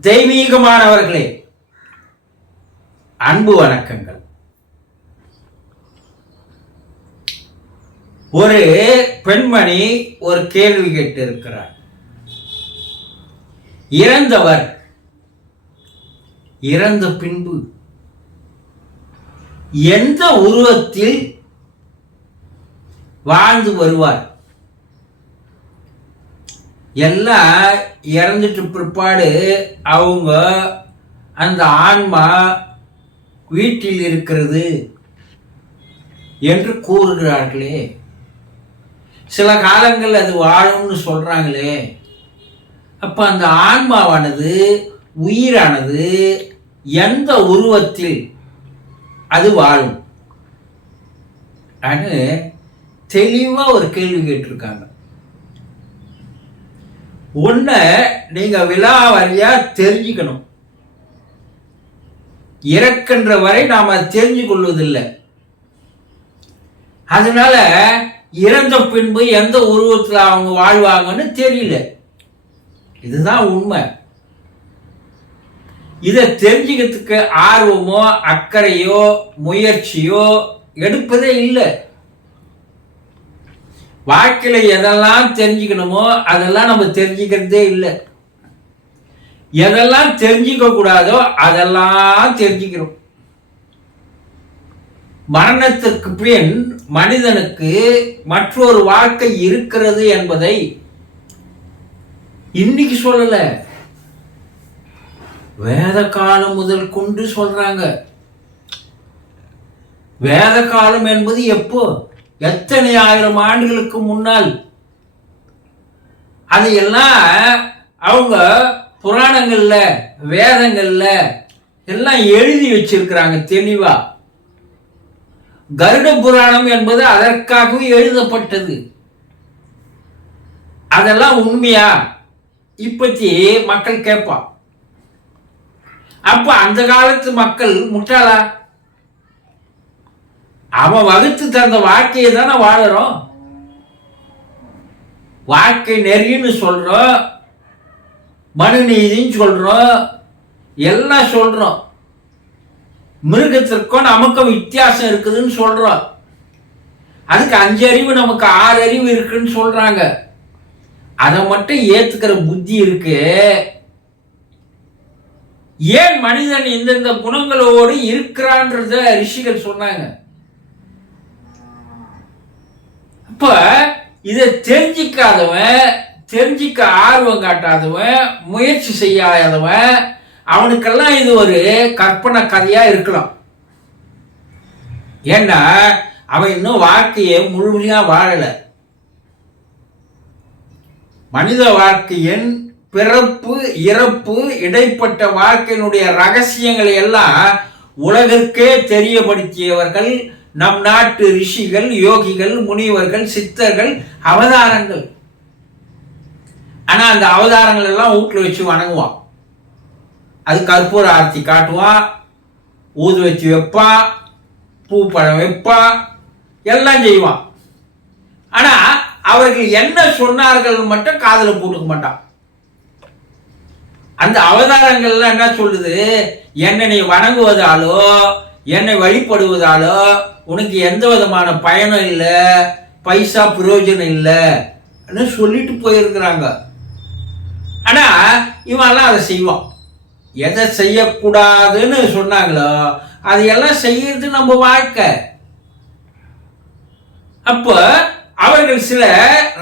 தெய்வீகமானவர்களே அன்பு வணக்கங்கள். ஒரு பெண்மணி ஒரு கேள்வி கேட்டு இருக்கிறார் இறந்தவர் இறந்த பின்பு எந்த உருவத்தில் வாழ்ந்து வருவார்? எல்லாம் இறந்துட்டு பிற்பாடு அவங்க அந்த ஆன்மா வீட்டில் இருக்கிறது என்று கூறுகிறார்களே. சில காலங்கள் அது வாழும்னு சொல்கிறாங்களே அப்போ அந்த ஆன்மாவானது உயிரானது எந்த உருவத்தில் அது வாழும்? அப்படின்னு தெளிவாக ஒரு கேள்வி கேட்டிருக்காங்க. ஒன்ன நீங்கள் விழாவாரியா தெரிஞ்சுக்கணும். இறக்கின்ற வரை நாம் அதை தெரிஞ்சு கொள்வதில்லை அதனால இறந்த பின்பு எந்த உருவத்தில் அவங்க வாழ்வாங்கன்னு தெரியல. இதுதான் உண்மை. இதை தெரிஞ்சுக்கிறதுக்கு ஆர்வமோ அக்கறையோ முயற்சியோ எடுப்பதே இல்லை. வாழ்க்கையில் எதெல்லாம் தெரிஞ்சுக்கணுமோ அதெல்லாம் நம்ம தெரிஞ்சுக்கிறதே இல்லை. எதெல்லாம் தெரிஞ்சுக்க கூடாதோ அதெல்லாம் தெரிஞ்சுக்கிறோம். மரணத்திற்கு பின் மனிதனுக்கு மற்றொரு வாழ்க்கை இருக்கிறது என்பதை இன்னைக்கு சொல்லல. வேத காலம் முதல் கொண்டு சொல்றாங்க. வேத காலம் என்பது எப்போ? எத்தனை ஆயிரம் ஆண்டுகளுக்கு முன்னால் அது எல்லாம் அவங்க புராணங்கள்ல வேதங்கள்ல எல்லாம் எழுதி வச்சிருக்கிறாங்க தெளிவா. கருட புராணம் என்பது அதற்காகவே எழுதப்பட்டது. அதெல்லாம் உண்மையா? இப்பத்தி மக்கள் கேட்பான். அப்ப அந்த காலத்து மக்கள் முட்டாளா? அவன் வகுத்து தந்த வாழ்க்கையை தானே வாழறோம்? வாழ்க்கை நெறின்னு சொல்றோம். மனு நீதின்னு சொல்றோம். எல்லாம் சொல்றோம். மிருகத்திற்கும் நமக்கும் வித்தியாசம் இருக்குதுன்னு சொல்றோம். அதுக்கு அஞ்சு அறிவு நமக்கு ஆறு அறிவு இருக்குன்னு சொல்றாங்க. அதை மட்டும் ஏத்துக்கிற புத்தி இருக்கு. ஏன் மனிதன் இந்தந்த குணங்களோடு இருக்கிறான்றத ரிஷிகள் சொன்னாங்க. இப்ப இதை தெரிஞ்சிக்காதவன் தெரிஞ்சிக்க ஆர்வம் காட்டாதவன் முயற்சி செய்யாதவன் அவனுக்கெல்லாம் இது ஒரு கற்பனை கதையா இருக்கலாம். ஏன்னா அவன் இன்னும் வாழ்க்கையை முழுமையா வாழல. மனித வாழ்க்கையின் பிறப்பு இறப்பு இடைப்பட்ட வாழ்க்கையினுடைய ரகசியங்களை எல்லாம் உலகிற்கே தெரியப்படுத்தியவர்கள் நம் நாட்டு ரிஷிகள் யோகிகள் முனிவர்கள் சித்தர்கள் அவதாரங்கள். ஆனா அந்த அவதாரங்கள் எல்லாம் வீட்டில் வச்சு வணங்குவான். அது கற்பூர ஆர்த்தி காட்டுவான் ஊது வச்சு வைப்பா பூப்பழம் வைப்பா எல்லாம் செய்வான். ஆனா அவர்கள் என்ன சொன்னார்கள் மட்டும் காதில் போட்டுக்க மாட்டான். அந்த அவதாரங்கள்லாம் என்ன சொல்லுது? என்னை நீ வணங்குவதாலோ என்னை வழிபடுவதாலோ உனக்கு எந்த விதமான பயனும் இல்லை பைசா பிரயோஜனம் இல்லைன்னு சொல்லிட்டு போயிருக்கிறாங்க. ஆனால் இவன்லாம் அதை செய்வான். எதை செய்யக்கூடாதுன்னு சொன்னாங்களோ அதையெல்லாம் செய்யறது நம்ம வாழ்க்கை. அப்போ அவர்கள் சில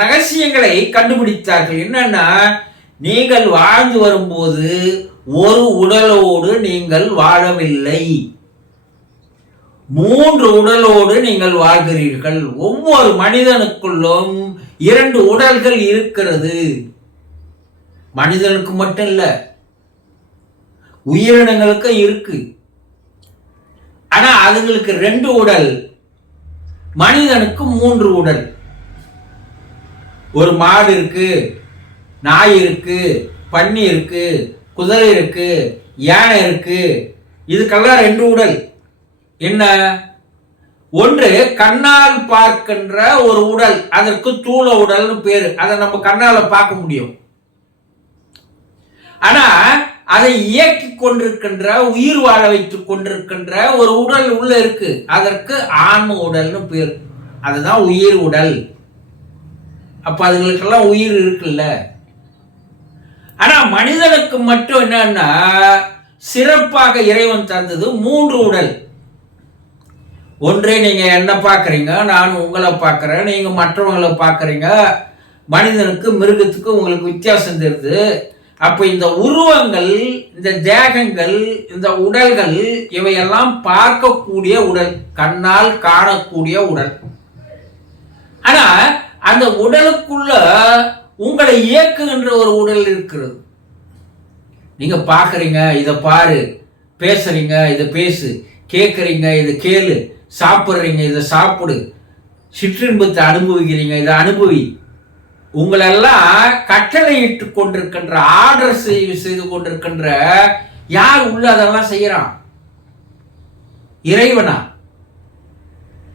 ரகசியங்களை கண்டுபிடித்தார்கள். என்னன்னா நீங்கள் வாழ்ந்து வரும்போது ஒரு உடலோடு நீங்கள் வாழவில்லை. மூன்று உடலோடு நீங்கள் வாழ்கிறீர்கள். ஒவ்வொரு மனிதனுக்குள்ளும் இரண்டு உடல்கள் இருக்கிறது. மனிதனுக்கு மட்டும் இல்லை உயிரினங்களுக்கும் இருக்கு. ஆனா அதுங்களுக்கு ரெண்டு உடல் மனிதனுக்கு மூன்று உடல். ஒரு மாடு இருக்கு நாய் இருக்கு பன்னி இருக்கு குதிரை இருக்கு யானை இருக்கு இதுக்கெல்லாம் ரெண்டு உடல். என்ன? ஒன்று கண்ணால் பார்க்கின்ற ஒரு உடல் அதற்கு தூள உடல்னு பேரு. அதை நம்ம கண்ணால பார்க்க முடியும். ஆனா அதை இயக்கி கொண்டிருக்கின்ற உயிர் வாழ வைத்துக் கொண்டிருக்கின்ற ஒரு உடல் உள்ள இருக்கு. அதற்கு ஆன்ம உடல்னு பேர். அதுதான் உயிர் உடல். அப்ப அதுகளுக்கெல்லாம் உயிர் இருக்குல்ல? ஆனா மனிதனுக்கு மட்டும் என்னன்னா சிறப்பாக இறைவன் தந்தது மூன்று உடல். ஒன்றே நீங்கள் என்ன பார்க்குறீங்க? நான் உங்களை பார்க்குறேன். நீங்கள் மற்றவங்களை பார்க்குறீங்க. மனிதனுக்கு மிருகத்துக்கு உங்களுக்கு வித்தியாசம் தெரியுது. அப்போ இந்த உருவங்கள் இந்த தேகங்கள் இந்த உடல்கள் இவையெல்லாம் பார்க்கக்கூடிய உடல் கண்ணால் காணக்கூடிய உடல். ஆனால் அந்த உடலுக்குள்ள உங்களை இயக்குகின்ற ஒரு உடல் இருக்கிறது. நீங்கள் பார்க்குறீங்க இதை பாரு பேசுறீங்க இதை பேசு கேட்குறீங்க இதை கேளு. சாப்பிட்றீங்க இதை சாப்பிடு. சிற்றின்பத்தை அனுபவிக்கிறீங்க இதை அனுபவி. உங்களெல்லாம் கட்டளையிட்டு கொண்டிருக்கின்ற ஆர்டர் செய்து செய்து கொண்டிருக்கின்ற யார் உள்ள அதெல்லாம் செய்யறான் இறைவனா?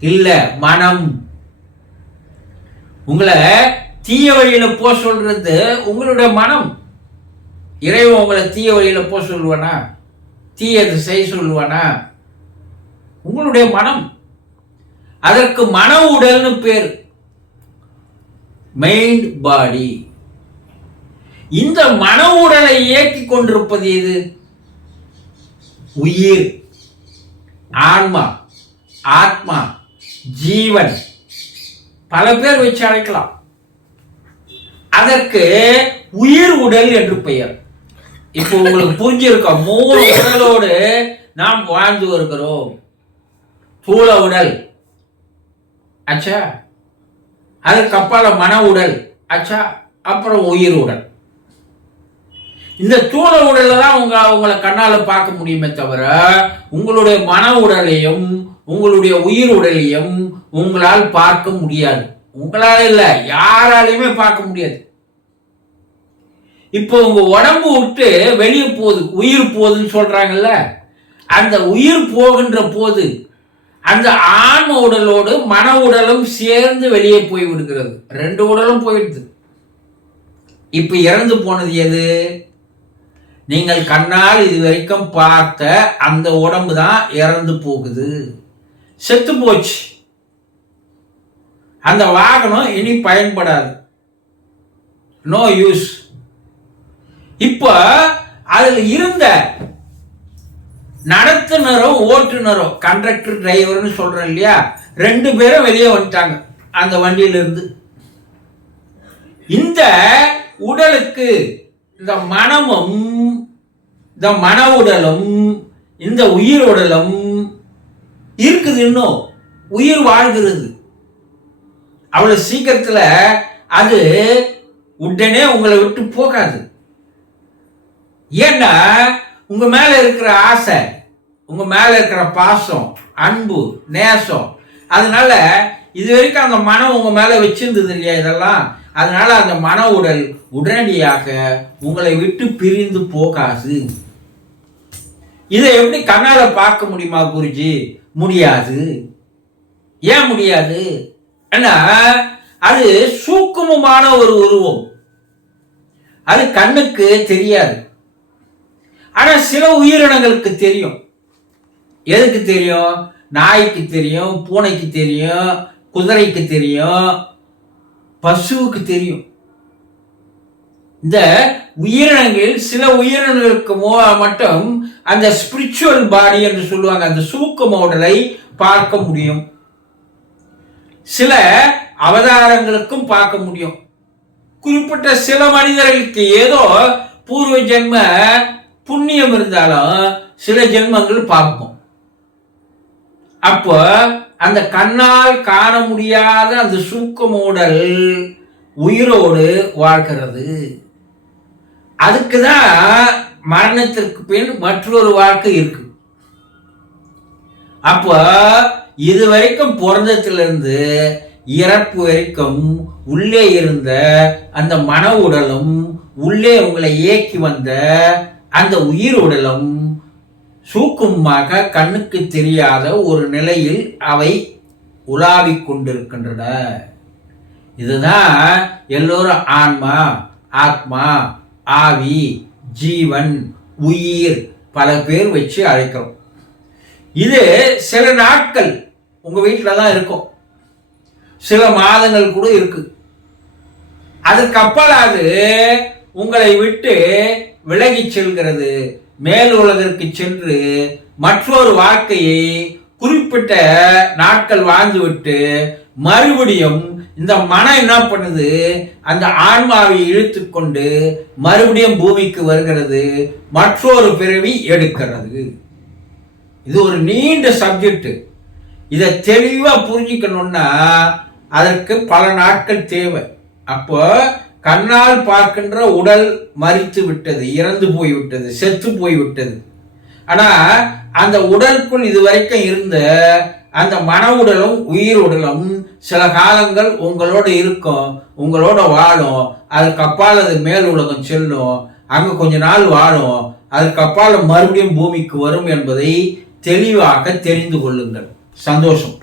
இல்ல மனம். உங்களை தீய வழியில போ சொல்றது உங்களுடைய மனம். இறைவன் உங்களை தீய வழியில போ சொல்லுவானா? தீயது செய்ய சொல்லுவானா? உங்களுடைய மனம். அதற்கு மன உடல்னு பேர். மைண்ட் பாடி இந்த மன உடலை இயக்கி கொண்டிருப்பது எது? உயிர். ஆன்மா. ஆத்மா. ஜீவன். பல பேர் வச்சு அழைக்கலாம். அதற்கு உயிர் உடல் என்று பெயர். இப்போ உங்களுக்கு புரிஞ்சிருக்க? மூணு உடலோடு நாம் வாழ்ந்து வருகிறோம். தூள உடல். அச்சா. அதற்கு அப்பால மன உடல். அச்சா. அப்புறம் உயிர் உடல். இந்த தூள உடலை தான் உங்க உங்களை கண்ணால பார்க்க முடியுமே தவிர உங்களுடைய மன உடலையும் உங்களுடைய உயிர் உடலையும் உங்களால் பார்க்க முடியாது. உங்களால இல்லை யாராலையுமே பார்க்க முடியாது. இப்போ உங்க உடம்பு விட்டு வெளியே போகுது. உயிர் போகுதுன்னு சொல்றாங்கல்ல? அந்த உயிர் போகின்ற போது அந்த ஆண் உடலோடு மன உடலும் சேர்ந்து வெளியே போய் விடுகிறது. ரெண்டு உடலும் போயிடுது. இப்ப இறந்து போனது எது? நீங்கள் கண்ணால் இது வரைக்கும் பார்த்த அந்த உடம்பு தான் இறந்து போகுது. செத்து போச்சு. அந்த வாகனம் இனி பயன்படாது. நோ யூஸ் இப்போ அதில் இருந்த நடத்துனரோ ஓட்டுநரும் கண்டக்டர் டிரைவர்னு சொல்கிறோம் இல்லையா? ரெண்டு பேரும் வெளியே வந்துட்டாங்க அந்த வண்டியிலிருந்து. இந்த உடலுக்கு இந்த மனமும் இந்த மன உடலும் இந்த உயிர் உடலும் இருக்குது இன்னும். உயிர் வாழ்கிறது. அவ்வளவு சீக்கிரத்தில் அது உடனே உங்களை விட்டு போகாது. ஏன்னா உங்க மேல இருக்கிற ஆசை உங்க மேல இருக்கிற பாசம் அன்பு நேசம் அதனால இது வரைக்கும் அந்த மனம் உங்க மேல வச்சிருந்தது இல்லையா இதெல்லாம்? அதனால அந்த மன உடல் உடனடியாக உங்களை விட்டு பிரிந்து போகாது. இதை எப்படி கண்ணால பார்க்க முடியுமா குருஜி? முடியாது. ஏன் முடியாது? ஏன்னா அது சூக்குமமான ஒரு உருவம். அது கண்ணுக்கு தெரியாது. ஆனா சில உயிரினங்களுக்கு தெரியும். எதுக்கு தெரியும்? நாய்க்கு தெரியும் பூனைக்கு தெரியும் குதிரைக்கு தெரியும் பசுவுக்கு தெரியும். இந்த உயிரினங்கள் சில உயிரினங்களுக்கு மட்டும் அந்த ஸ்பிரிச்சுவல் பாடி என்று சொல்லுவாங்க அந்த சூக்க உடலை பார்க்க முடியும். சில அவதாரங்களுக்கும் பார்க்க முடியும். குறிப்பிட்ட சில மனிதர்களுக்கு ஏதோ பூர்வ ஜென்ம புண்ணியம் இருந்தாலும் சில ஜென்மங்கள் பார்ப்போம் அப்போ அந்த கண்ணால் காண முடியாத அந்த சூக்கமோடல் உயிரோடு வாழ்கிறது. அதுக்கு தான் மரணத்திற்கு பின் மற்றொரு வாழ்க்கை இருக்கு. அப்போ இது வரைக்கும் பிறந்ததிலிருந்து இறப்பு வரைக்கும் உள்ளே இருந்த அந்த மன உடலும் உள்ளே உங்களை இயக்கி வந்த அந்த உயிர் உடலும் சூக்கமாக கண்ணுக்கு தெரியாத ஒரு நிலையில் அவை உலாவிக் கொண்டிருக்கின்றன. இதுதான் எல்லோரும் ஆன்மா ஆத்மா ஆவி ஜீவன் உயிர் பல பேர் வச்சு அழைக்கிறோம். இது சில நாட்கள் உங்கள் வீட்டில் தான் இருக்கும். சில மாதங்கள் கூட இருக்கு. அதுக்கு உங்களை விட்டு விலகிச் செல்கிறது. மேல் உலகிற்கு சென்று மற்றொரு வாழ்க்கையை குறிப்பிட்ட நாட்கள் வாழ்ந்துவிட்டு மறுபடியும் இந்த மனம் என்ன பண்ணுது? அந்த ஆன்மாவை இழுத்து கொண்டு மறுபடியும் பூமிக்கு வருகிறது. மற்றொரு பிறவி எடுக்கிறது. இது ஒரு நீண்ட சப்ஜெக்ட் இதை தெளிவாக புரிஞ்சுக்கணும்னா அதற்கு பல நாட்கள் தேவை. அப்போ கண்ணால் பார்க்கின்ற உடல் மறித்து விட்டது இறந்து போய்விட்டது செத்து போய்விட்டது. ஆனா அந்த உடலுக்குள் இதுவரைக்கும் இருந்த அந்த மன உடலும் உயிர் உடலும் சில காலங்கள் உங்களோட இருக்கும் உங்களோட வாழும் அதுக்கு அப்பால் அது மேல் உலகம் செல்லும் அங்கே கொஞ்ச நாள் வாழும் அதுக்கு அப்பால் மறுபடியும் பூமிக்கு வரும் என்பதை தெளிவாக தெரிந்து கொள்ளுங்கள். சந்தோஷம்.